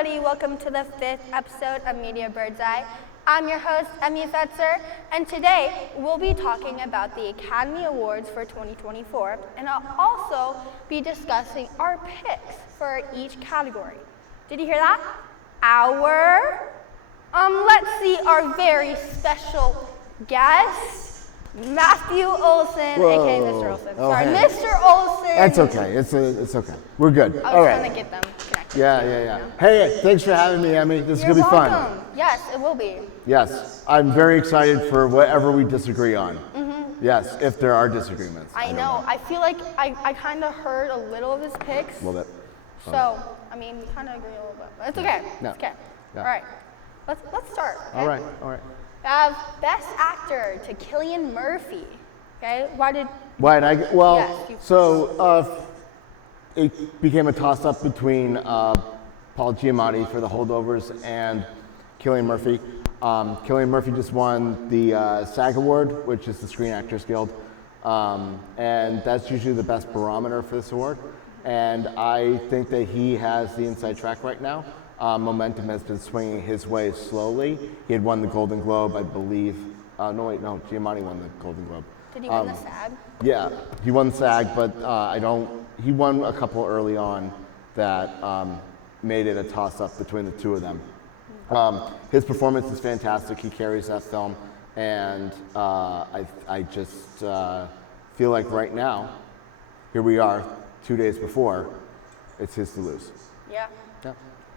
everybody. Welcome to the 5th episode of Media Birdseye. I'm your host, Emmy Fetzer, and today we'll be talking about the Academy Awards for 2024, and I'll also be discussing our picks for each category. Did you hear that? Let's see our very special guest, Matthew Olson, aka Mr. Olson. Sorry, hey. Mr. Olson. That's okay. It's okay. We're good. I was trying to get them connected. Yeah. Hey, thanks for having me, Emmy. This is You're gonna be welcome. fun. Yes, it will be. Yes, I'm very excited for whatever we disagree on. Yes, if there are disagreements. I know. I feel like I kind of heard a little of his picks. A little bit. So, I mean, we kind of agree a little bit. But it's okay. No. It's okay. Yeah. All right. Let's start. Okay? All right. We have Best Actor to Cillian Murphy. Okay. Why did? Well, Yes, so it became a toss-up between Paul Giamatti for The Holdovers and Cillian Murphy. Cillian Murphy just won the SAG Award, which is the Screen Actors Guild, and that's usually the best barometer for this award. And I think that he has the inside track right now. Momentum has been swinging his way slowly. He had won the Golden Globe, I believe. Giamatti won the Golden Globe. Did he win the SAG? Yeah, he won SAG, but he won a couple early on that made it a toss-up between the two of them. His performance is fantastic. He carries that film, and I just feel like right now, here we are, 2 days before, it's his to lose. Yeah. Yeah.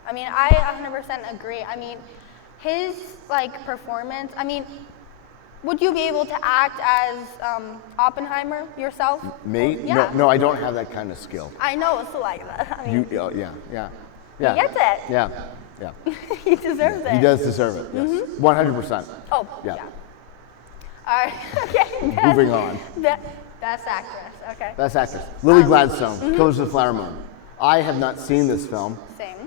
I mean, I 100% agree. I mean, his performance. I mean, would you be able to act as Oppenheimer yourself? Me? Yeah. No, I don't have that kind of skill. I know it's like that. I mean, Yeah. he gets it. Yeah. He deserves it. He does deserve it. Yes. 100%. Oh, Yeah. All right. Okay. Moving on. Best actress. Okay. Best actress. Lily Gladstone, Killers of the Flower Moon. I have not seen this film. Same.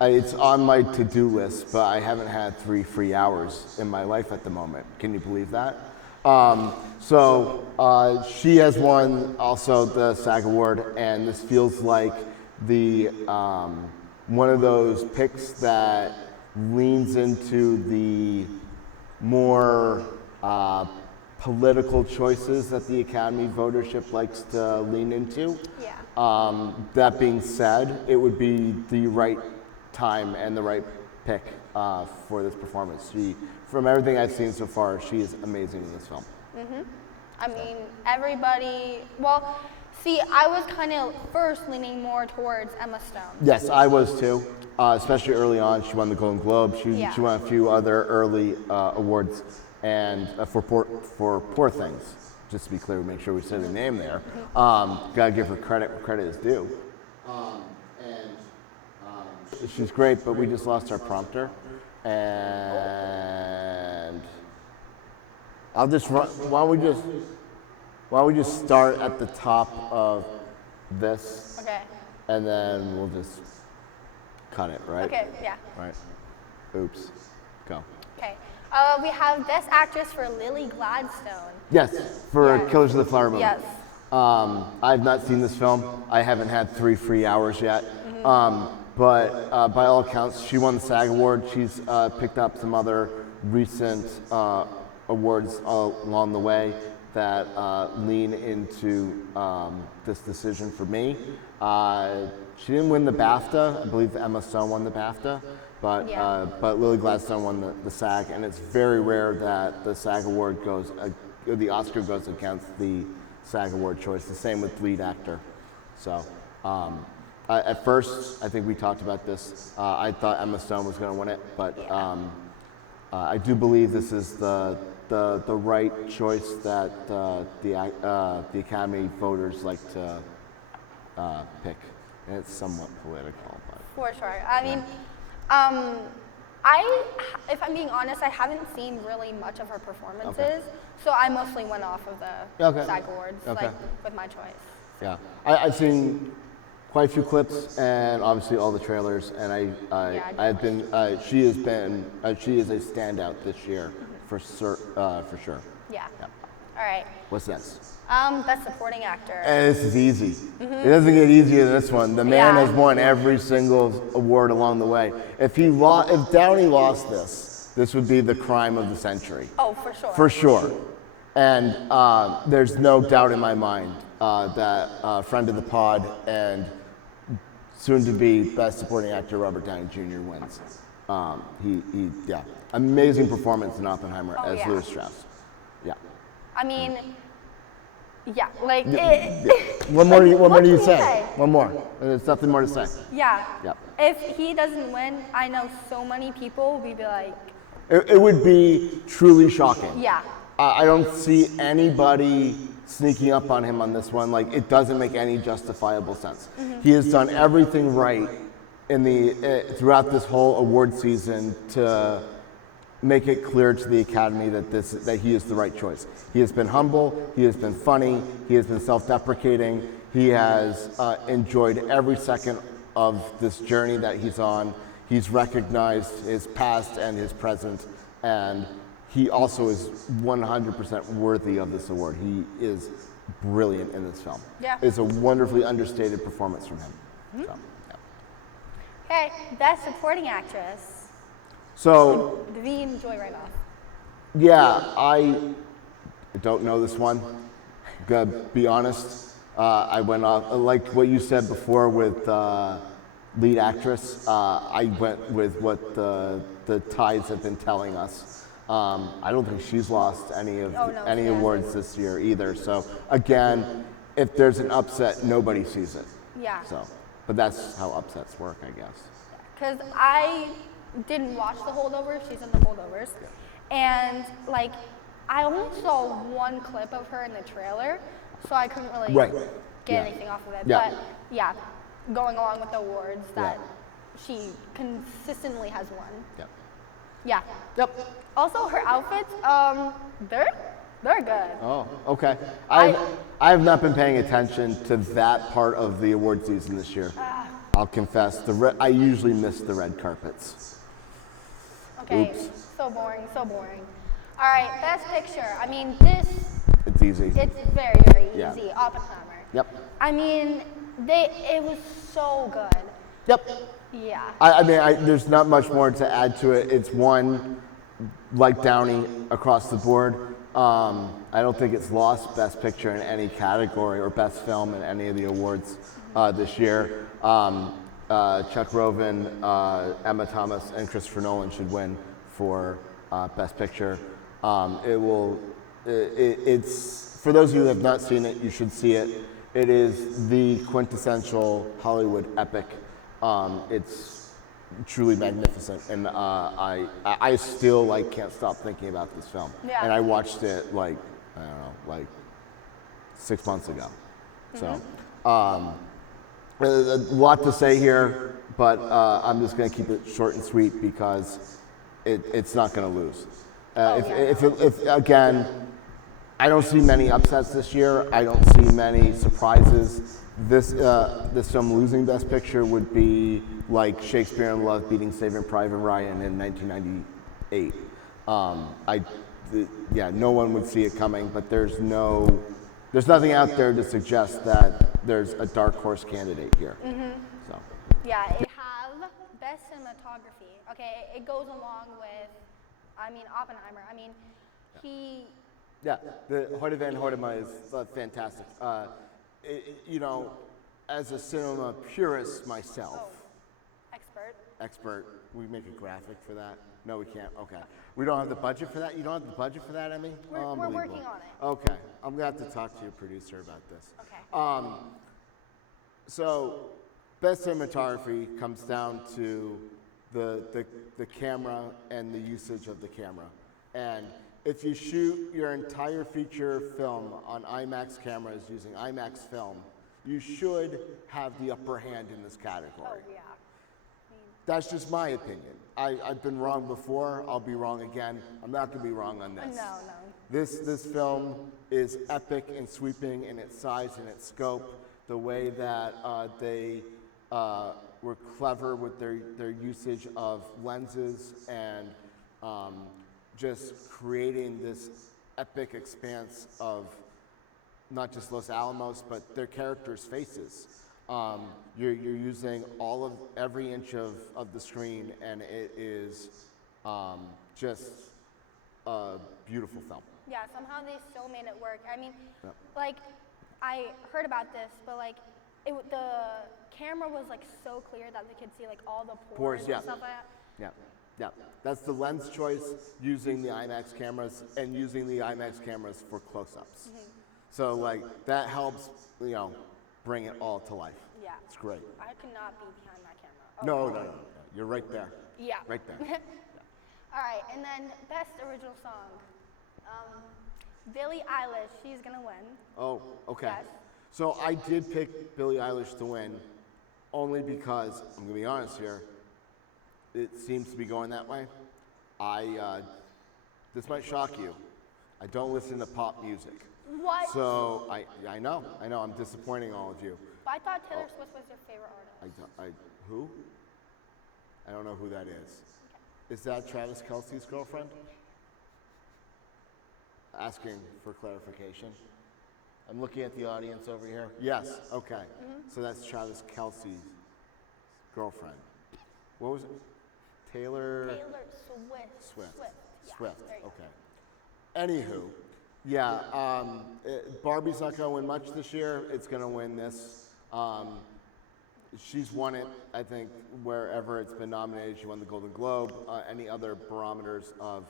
It's on my to-do list, but I haven't had 3 free hours in my life at the moment. Can you believe that? She has won also the SAG Award, and this feels like the one of those picks that leans into the more political choices that the Academy votership likes to lean into. Yeah. That being said, it would be the right time and the right pick for this performance. From everything I've seen so far, she is amazing in this film. I mean, everybody. Well, see, I was kind of first leaning more towards Emma Stone. Yes, I was too, especially early on. She won the Golden Globe. She won a few other early awards, and for Poor Things. Just to be clear, make sure we say the name there. Gotta give her credit where credit is due. She's great, but we just lost our prompter, and I'll just run. Why don't we just start at the top of this, Okay. and then we'll just cut it, right? Okay. Yeah. Right. Oops. Go. Okay. We have Best Actress for Lily Gladstone. Yes, for Yeah. Killers of the Flower Moon. Yes. I've not seen this film. I haven't had 3 free hours yet. But by all accounts, she won the SAG Award. She's picked up some other recent awards along the way that lean into this decision for me. She didn't win the BAFTA. I believe Emma Stone won the BAFTA. But Lily Gladstone won the SAG, and it's very rare that the SAG Award the Oscar goes against the SAG Award choice. The same with lead actor. So at first, I think we talked about this. I thought Emma Stone was going to win it, but I do believe this is the right choice that the Academy voters like to pick, and it's somewhat political. But For sure. I mean, if I'm being honest, I haven't seen really much of her performances, so I mostly went off of the SAG Awards, with my choice. Yeah, I've seen quite a few clips and obviously all the trailers, and she is a standout this year for sure. Yeah. All All right. What's next? Best supporting actor. And this is easy. It doesn't get easier than this one. The man has won every single award along the way. If Downey lost this would be the crime of the century. Oh, for sure. For sure. And there's no doubt in my mind that friend of the pod and soon to be best supporting actor Robert Downey Jr. wins. Amazing performance in Oppenheimer as Louis Strauss. Yeah. I mean, yeah, like What more do you say? say? One more. There's nothing more to say. Yeah. Yep. If he doesn't win, I know so many people will be like, It would be truly shocking. yeah. I don't see anybody sneaking up on him on this one. Like, it doesn't make any justifiable sense. He has done everything right in throughout this whole award season to make it clear to the Academy that he is the right choice. He has been humble, he has been funny, he has been self-deprecating, he has enjoyed every second of this journey that he's on. He's recognized his past and his present, and he also is 100% worthy of this award. He is brilliant in this film. Yeah. It's a wonderfully understated performance from him. So, yeah. Okay, best supporting actress. So, Davine Joy Randolph. yeah, I don't know this one. Gotta be honest. I went off, like what you said before with lead actress, I went with what the ties have been telling us. I don't think she's lost any awards this year either. So again, if there's an upset, nobody sees it. Yeah. So, but that's how upsets work, I guess. Because I didn't watch The Holdovers. She's in The Holdovers. And, like, I only saw one clip of her in the trailer, so I couldn't really get anything off of it. Yeah. But, yeah, going along with the awards that she consistently has won. Yep. Yeah. Yep. Also, her outfits, they're good. Oh, okay. I have not been paying attention to that part of the award season this year. I'll confess. I usually miss the red carpets. Okay. Oops. So boring, so boring. All right, best picture. I mean, It's easy. it's very, very Yeah. easy. Oppenheimer. Yep. I mean, it was so good. Yep. Yeah. I mean, there's not much more to add to it. It's one, like Downey, across the board. I don't think it's lost Best Picture in any category or Best Film in any of the awards this year. Chuck Roven, Emma Thomas, and Christopher Nolan should win for Best Picture. It's for those of you who have not seen it, you should see it. It is the quintessential Hollywood epic. It's truly magnificent, and I still can't stop thinking about this film. Yeah. And I watched it I don't know, 6 months ago. So a lot to say here, but I'm just going to keep it short and sweet because it's not going to lose. If again, I don't see many upsets this year. I don't see many surprises. This film losing Best Picture would be like Shakespeare in Love beating Saving Private Ryan in 1998. No one would see it coming, but there's nothing out there to suggest that there's a dark horse candidate here. So. Yeah, it has best cinematography. Okay, it goes along with, Oppenheimer. Yeah, the Hoyte van Hoytema is fantastic. As a cinema purist myself, expert, we make a graphic for that? No, we can't. Okay. We don't have the budget for that? You don't have the budget for that, Emmy? We're working on it. Okay. I'm going to have to talk to your producer about this. Okay. So, best cinematography comes down to the camera and the usage of the camera. And if you shoot your entire feature film on IMAX cameras using IMAX film, you should have the upper hand in this category. Oh, yeah. That's just my opinion. I've been wrong before. I'll be wrong again. I'm not going to be wrong on this. No. This film is epic and sweeping in its size and its scope. The way that they were clever with their usage of lenses and just creating this epic expanse of not just Los Alamos, but their characters' faces. You're using every inch of the screen, and it is just a beautiful film. Yeah, somehow they still made it work. I mean, Yep. like, I heard about this, but like, the camera was like so clear that they could see like all the pores Yeah. and stuff like that. Yeah, yeah. That's the lens choice, using the IMAX cameras and using the IMAX cameras for close-ups. So like that helps, bring it all to life. Yeah. It's great. I could not be behind that camera. Oh, No. You're right there. Yeah. Right there. All right, and then best original song. Billie Eilish, she's gonna win. Oh, okay. Yes. So I did pick Billie Eilish to win only because, I'm gonna be honest here, it seems to be going that way. This might shock you. I don't listen to pop music. What? So I know, I'm disappointing all of you. But I thought Taylor Swift was your favorite artist. Who? I don't know who that is. Is that Travis Kelce's girlfriend? Asking for clarification. I'm looking at the audience over here. Yes, okay. So that's Travis Kelce's girlfriend. What was it? Taylor Swift. Swift. Yeah, Swift, there you go. okay. Anywho, yeah, Barbie's not going to win much this year. It's going to win this. She's won it, I think, wherever it's been nominated. She won the Golden Globe. Any other barometers of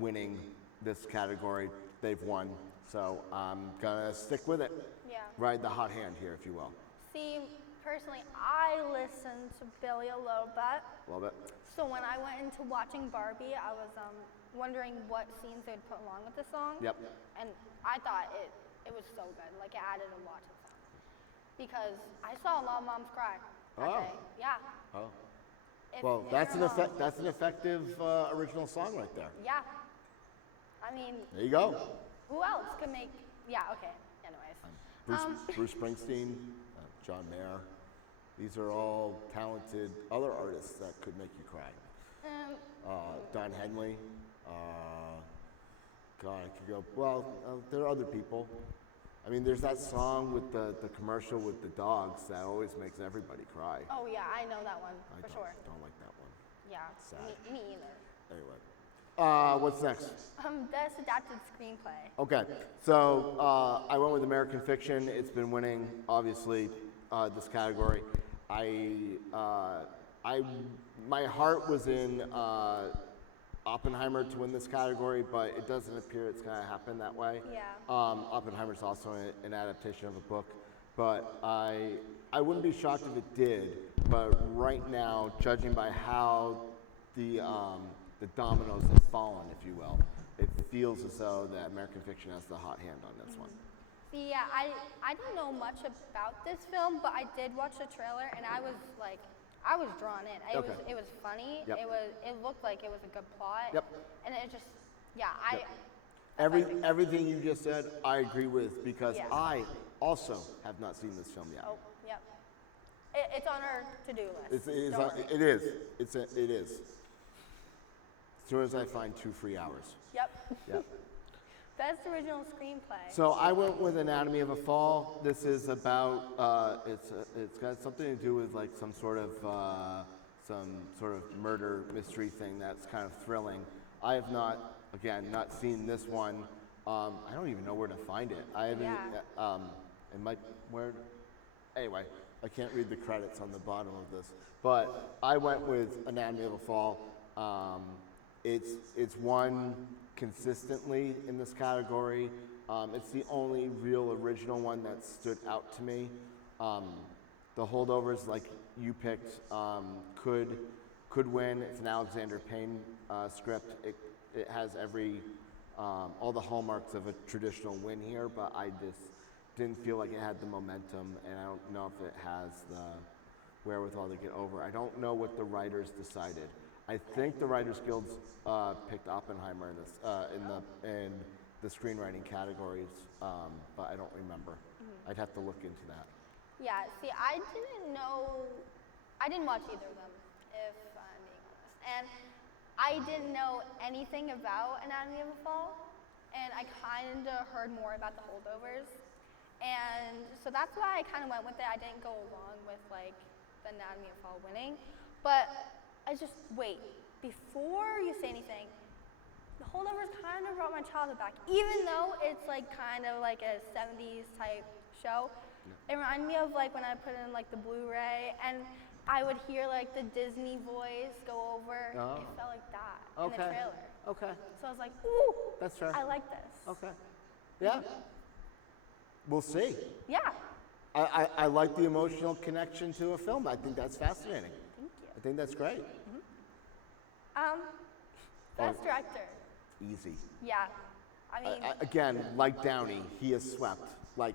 winning this category, they've won. So I'm going to stick with it. Yeah. Ride the hot hand here, if you will. See, personally, I listened to Billie a little bit. Love it. So when I went into watching Barbie, I was wondering what scenes they'd put along with the song. Yep. And I thought it was so good. Like, it added a lot to the song. Because I saw a lot of moms cry that Oh. day. Yeah. Oh. If Well, that's you're a an mom- that's an effective original song right there. Yeah. I mean, There you go. who else could make? Yeah. Okay. Anyways. Bruce Springsteen, John Mayer. These are all talented other artists that could make you cry. Don Henley. God, I could go. Well, there are other people. I mean, there's that song with the commercial with the dogs that always makes everybody cry. Oh yeah, I know that one I for don't, sure. don't like that one. Yeah. Sad. Me either. Anyway, what's next? Best adapted screenplay. Okay, so I went with American Fiction. It's been winning, obviously, this category. My heart was in Oppenheimer to win this category, but it doesn't appear it's going to happen that way. Yeah. Oppenheimer's also an adaptation of a book, but I wouldn't be shocked if it did. But right now, judging by how the dominoes have fallen, if you will, it feels as though that American Fiction has the hot hand on this one. See, yeah, I didn't know much about this film, but I did watch the trailer, and I was drawn in. It was funny. Yep. It looked like it was a good plot. Yep. And it just, yeah, Everything you just said, I agree with, because Yeah. I also have not seen this film yet. Oh, yep. It's on our to-do list. It is. Don't worry. It is. It is. As soon as I find 2 free hours. Yep. Yep. Best original screenplay. So I went with Anatomy of a Fall. This is about it's got something to do with like some sort of murder mystery thing that's kind of thrilling. I have not seen this one. I don't even know where to find it. I haven't. Yeah. It might where. Anyway, I can't read the credits on the bottom of this, but I went with Anatomy of a Fall. It's won consistently in this category. It's the only real original one that stood out to me. The Holdovers, like you picked, could win. It's an Alexander Payne script. It has all the hallmarks of a traditional win here, but I just didn't feel like it had the momentum, and I don't know if it has the wherewithal to get over. I don't know what the writers decided. I think the Writers Guild's picked Oppenheimer in this in the screenwriting categories, but I don't remember. I'd have to look into that. Yeah, see, I didn't watch either of them, if I'm being honest. And I didn't know anything about Anatomy of a Fall, and I kind of heard more about the holdovers. And so that's why I kind of went with it. I didn't go along with like the Anatomy of a Fall winning, but I just, wait, before you say anything, the holdovers kind of brought my childhood back. Even though it's like kind of like a 70s type show, it reminded me of like when I put in like the Blu-ray and I would hear like the Disney voice go over. Oh. It felt like that in the Okay. trailer. Okay. So I was like, ooh, That's fair. I like this. Okay. Yeah. We'll see. Yeah, I like the emotional connection to a film. I think that's fascinating. thank you. I think that's great. Best director. Easy. Yeah, I mean, Again, like Downey, he is swept. Like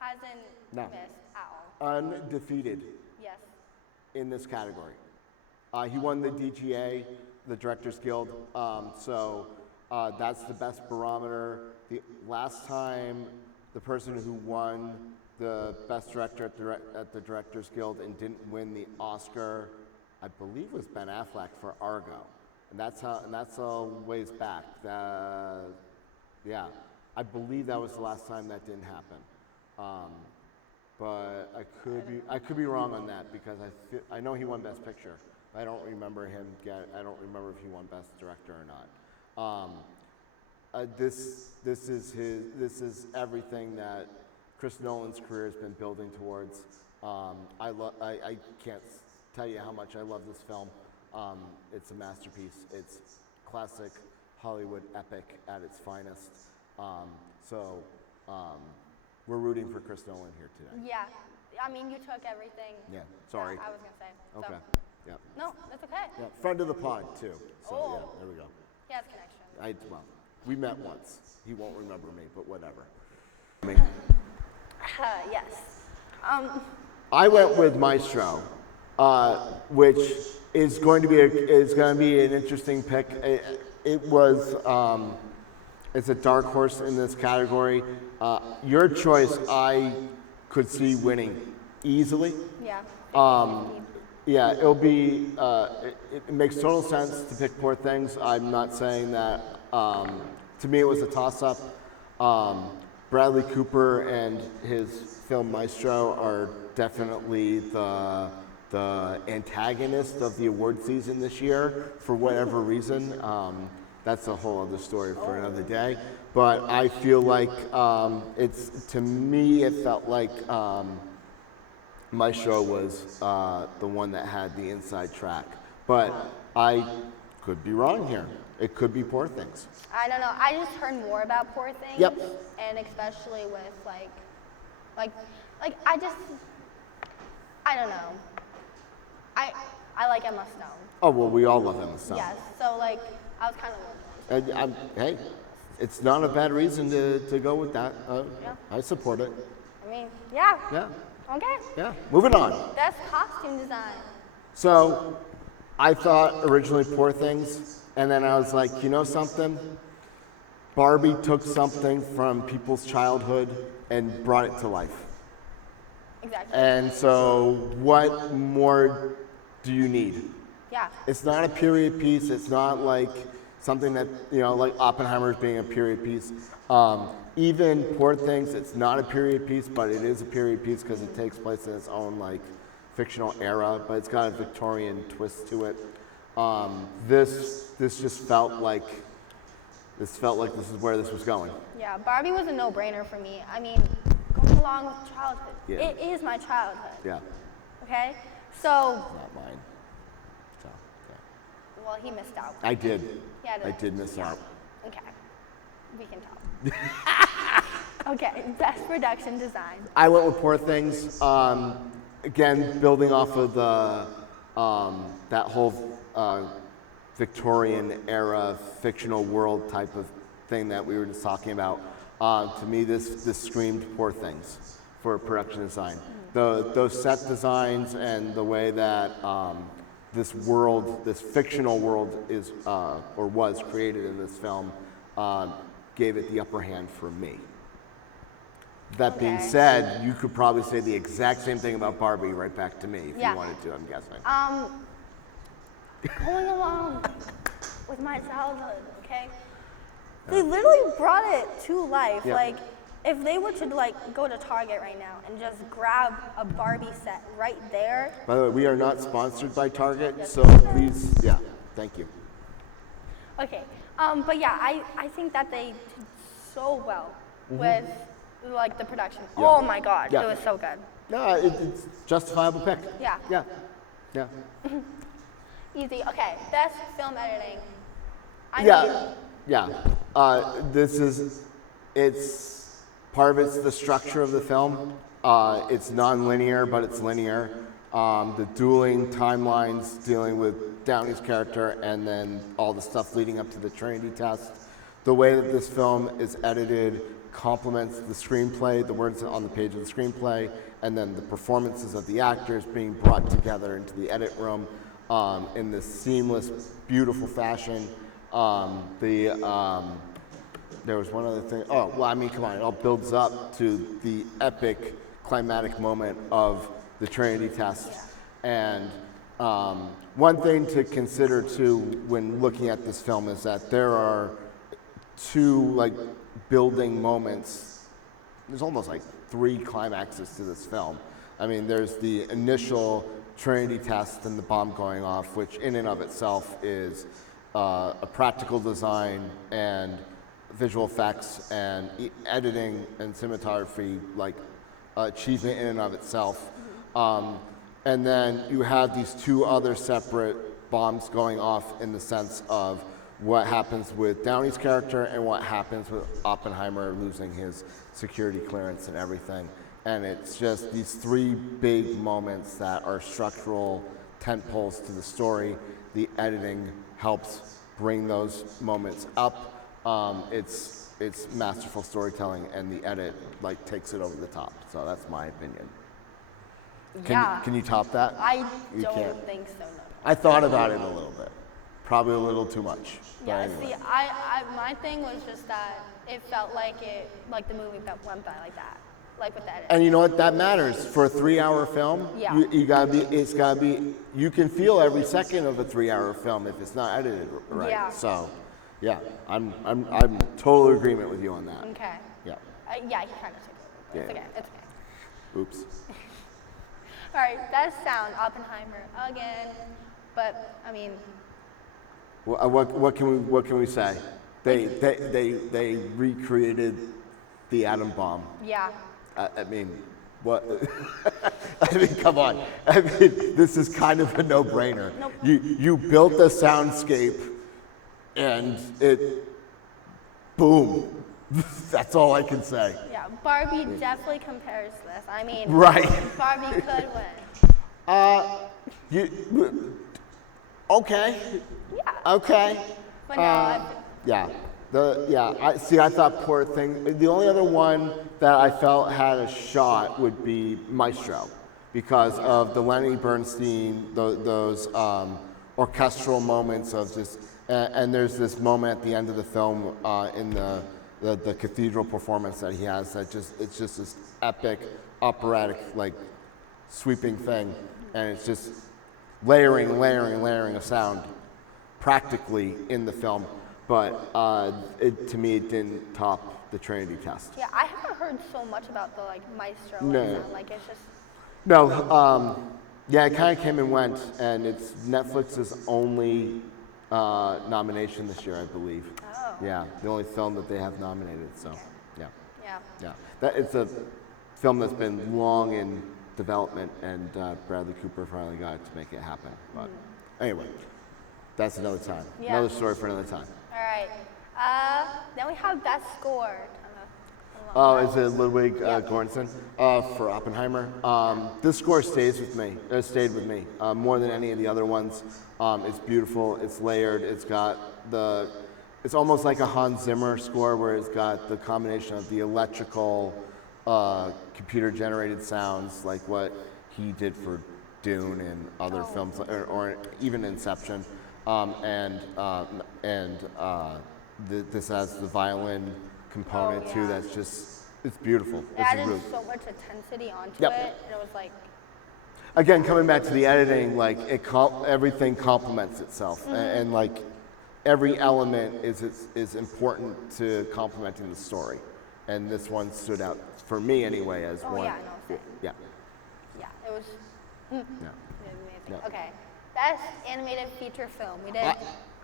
hasn't No. missed at all. undefeated Yes. in this category. He won the DGA, the Directors Guild, so that's the best barometer. The last time the person who won the best director at the Directors Guild and didn't win the Oscar, I believe, was Ben Affleck for Argo, and that's a ways back. Yeah, I believe that was the last time that didn't happen. But I could be wrong on that because I know he won Best Picture. I don't remember I don't remember if he won Best Director or not. This is everything that Chris Nolan's career has been building towards. I can't tell you how much I love this film. It's a masterpiece. It's classic Hollywood epic at its finest. We're rooting for Chris Nolan here today. Yeah, I mean, you took everything. Yeah, sorry. that I was gonna say. So. Okay. Yeah. No, that's okay. Yeah. Friend of the pod too. So Oh. yeah, there we go. He has connection. Well, we met once. He won't remember me, but whatever. Yes. I went with Maestro, which is going to be an interesting pick. It's a dark horse in this category. Your choice, I could see winning easily. Yeah. Yeah, it'll be. It makes total sense to pick Poor Things. I'm not saying that. To me, it was a toss-up. Bradley Cooper and his film Maestro are definitely the antagonist of the award season this year for whatever reason. That's a whole other story for another day. But I feel like to me, it felt like Maestro was the one that had the inside track. But I could be wrong here. It could be Poor Things. I don't know. I just heard more about Poor Things. Yep. And especially with like I don't know. I like Emma Stone. Oh, well, we all love Emma Stone. Yes. So like I was kind of. Hey, it's not a bad reason to go with that. Yeah. I support it. I mean, yeah. Yeah, Okay. yeah. Moving on. Best costume design. So, I thought originally Poor Things, and then I was like, you know something? Barbie took something from people's childhood and brought it to life. Exactly. And so, what more do you need? Yeah. It's not a period piece. It's not like something that, like Oppenheimer's being a period piece. Even Poor Things, it's not a period piece, but it is a period piece because it takes place in its own like fictional era, but it's got a Victorian twist to it. This just felt like this is where this was going. Yeah. Barbie was a no-brainer for me. I mean, going along with childhood. Yeah. It is my childhood. Yeah, Okay. So. not mine. So, yeah. Well, he missed out. I did. He had I did miss out. Okay. We can tell. Okay. Best production design. I went with Poor Things. Again, building off of the that whole Victorian era fictional world type of thing that we were just talking about. To me, this screamed Poor Things for production design. Those set designs and the way that this fictional world is or was created in this film gave it the upper hand for me. That being Okay. said, you could probably say the exact same thing about Barbie right back to me if Yeah. you wanted to, I'm guessing. Going along with my childhood, okay? They literally brought it to life. Yeah. Like, if they were to like go to Target right now and just grab a Barbie set right there. By the way, we are not sponsored by Target, so please, thank you. Okay, but yeah, I think that they did so well with like the production. Yeah. Oh my God, Yeah. it was so good. No, it's justifiable pick. Yeah. Yeah. Easy. Okay, best film editing. I Yeah. It's part of it's the structure of the film. It's non-linear, but it's linear. The dueling timelines dealing with Downey's character and then all the stuff leading up to the Trinity test. The way that this film is edited complements the screenplay, the words on the page of the screenplay, and then the performances of the actors being brought together into the edit room in this seamless, beautiful fashion. There was one other thing. Oh, well, I mean, come on. It all builds up to the epic climatic moment of the Trinity test. And one thing to consider, too, when looking at this film is that there are two, like, building moments. There's almost like 3 climaxes to this film. I mean, there's the initial Trinity test and the bomb going off, which in and of itself is a practical design and visual effects and editing and cinematography, like achievement in and of itself. And then you have these 2 other separate bombs going off in the sense of what happens with Downey's character and what happens with Oppenheimer losing his security clearance and everything. And it's just these 3 big moments that are structural tentpoles to the story. The editing helps bring those moments up. It's masterful storytelling, and the edit like takes it over the top. So that's my opinion. Can you top that? I You don't can't. think so. No. I thought about it a little bit, probably a little too much. But Yeah. anyway. See, my thing was just that it felt like the movie that went by like that, like with the edit. And you know what? That matters for a 3-hour film. Yeah. It's gotta be. You can feel every second of a 3-hour film if it's not edited right. Yeah. So, yeah, I'm total agreement with you on that. Okay. Yeah. Yeah, he kind of took it. It's Yeah. okay. It's okay. Oops. All right, best sound, Oppenheimer again, but I mean, What can we say? They recreated the atom bomb. yeah. I mean, what? I mean, come on. I mean, this is kind of a no-brainer. Nope. You built a soundscape, and it, boom. That's all I can say. Yeah, Barbie definitely compares to this. I mean, Right. Barbie could win. Okay. Yeah. Okay. But no, Yeah. I thought Poor Thing. The only other one that I felt had a shot would be Maestro, because of the Lenny Bernstein, those orchestral moments of just, and there's this moment at the end of the film in the cathedral performance that he has that it's just this epic operatic like sweeping thing, and it's just layering of sound practically in the film. But to me, it didn't top the Trinity test. yeah, I haven't heard so much about the like Maestro. No. And that. Like it's just. No, yeah, it kind of came and went, and it's Netflix's only nomination this year, I believe. Oh. Yeah, the only film that they have nominated. So, yeah, Yeah. it's a film that's been long in development, and Bradley Cooper finally got it to make it happen. But anyway, that's another time. Yeah. Another story for another time. All right. Then we have best score. Oh, is it Ludwig Yep. Göransson for Oppenheimer? This score stays with me. It stayed with me more than any of the other ones. It's beautiful. It's layered. It's got it's almost like a Hans Zimmer score, where it's got the combination of the electrical, computer-generated sounds, like what he did for Dune and other films, or even Inception, this has the violin component too. That's just, it's beautiful. It It's added really, so much intensity onto Yep. it, and it was like, again, coming back to the editing, like everything complements itself, and like every element is important to complementing the story, and this one stood out for me anyway as Oh one. yeah, no, same. Yeah. Yeah, it was Yeah. amazing. Yeah. Okay, best animated feature film. We did.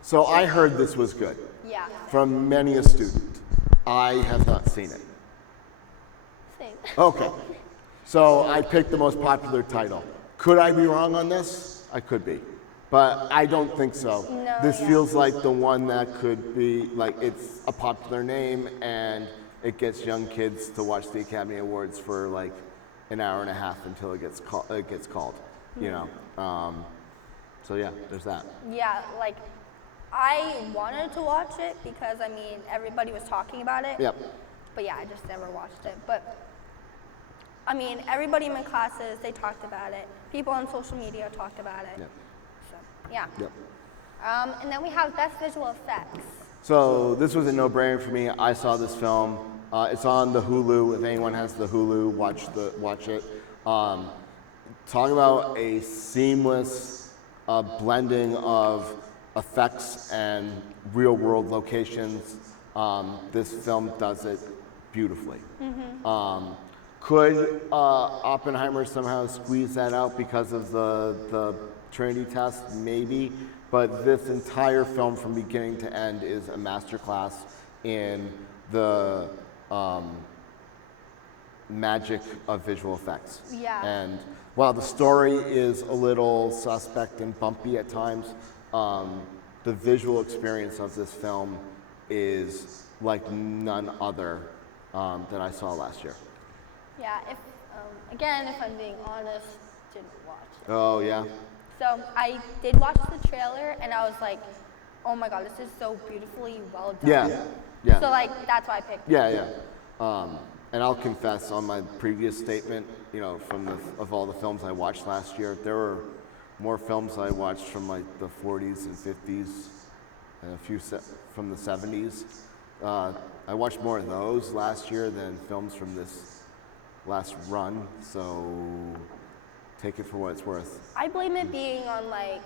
So I heard this was good Yeah. from many a student. I have not seen it. Same. Okay. So I picked the most popular title. Could I be wrong on this? I could be. But I don't think so. No, This yeah. feels like the one that could be, like, it's a popular name and it gets young kids to watch the Academy Awards for like an hour and a half until it gets called, you know. So yeah, there's that. Yeah, like I wanted to watch it because I mean everybody was talking about it. Yep. But yeah, I just never watched it. But I mean, everybody in my classes, they talked about it. People on social media talked about it. Yep. So yeah. Yep. And then we have best visual effects. So this was a no-brainer for me. I saw this film. It's on the Hulu. If anyone has the Hulu, watch it. Talk about a seamless blending of effects and real-world locations. This film does it beautifully. Could Oppenheimer somehow squeeze that out because of the Trinity test? Maybe. But this entire film from beginning to end is a masterclass in the magic of visual effects. Yeah. And while the story is a little suspect and bumpy at times, the visual experience of this film is like none other that I saw last year. Yeah, if again, if I'm being honest, didn't watch it. Oh yeah. So I did watch the trailer and I was like, oh my god, this is so beautifully well done. Yeah. Yeah. So like that's why I picked it. Yeah, yeah. And I'll confess on my previous statement, you know, of all the films I watched last year, there were more films I watched from like the 40s and 50s and a few from the 70s. I watched more of those last year than films from this last run, so take it for what it's worth. I blame it being on like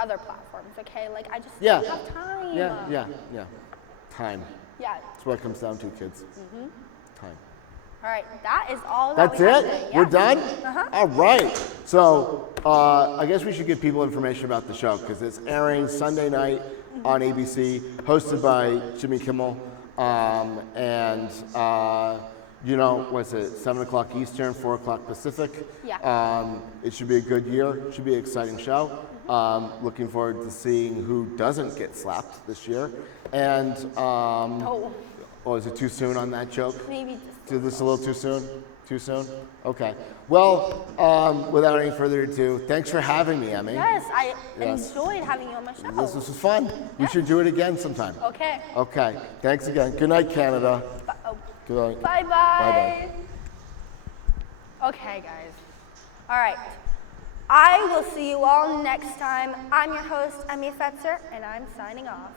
other platforms, okay? Like I just Yeah. don't have time. Yeah. Time. Yeah. That's what it comes down to, kids. Time. All right, that is all that That's we have it? today. We're Yeah. done? Uh-huh. All right. So I guess we should give people information about the show because it's airing Sunday night on ABC, hosted by Jimmy Kimmel. You know, what's it, 7 o'clock Eastern, 4 o'clock Pacific. Yeah. It should be a good year. It should be an exciting show. Looking forward to seeing who doesn't get slapped this year. And, Oh, is it too soon on that joke? maybe just. Is this a little too soon? Too soon? Okay. Well, without any further ado, thanks for having me, Emmy. Yes, I Yes. enjoyed having you on my show. This was fun. We should do it again sometime. Okay. Okay. Thanks again. Good night, Canada. Good night. Bye-bye. Bye-bye. Okay, guys. All right. I will see you all next time. I'm your host, Emmy Fetzer, and I'm signing off.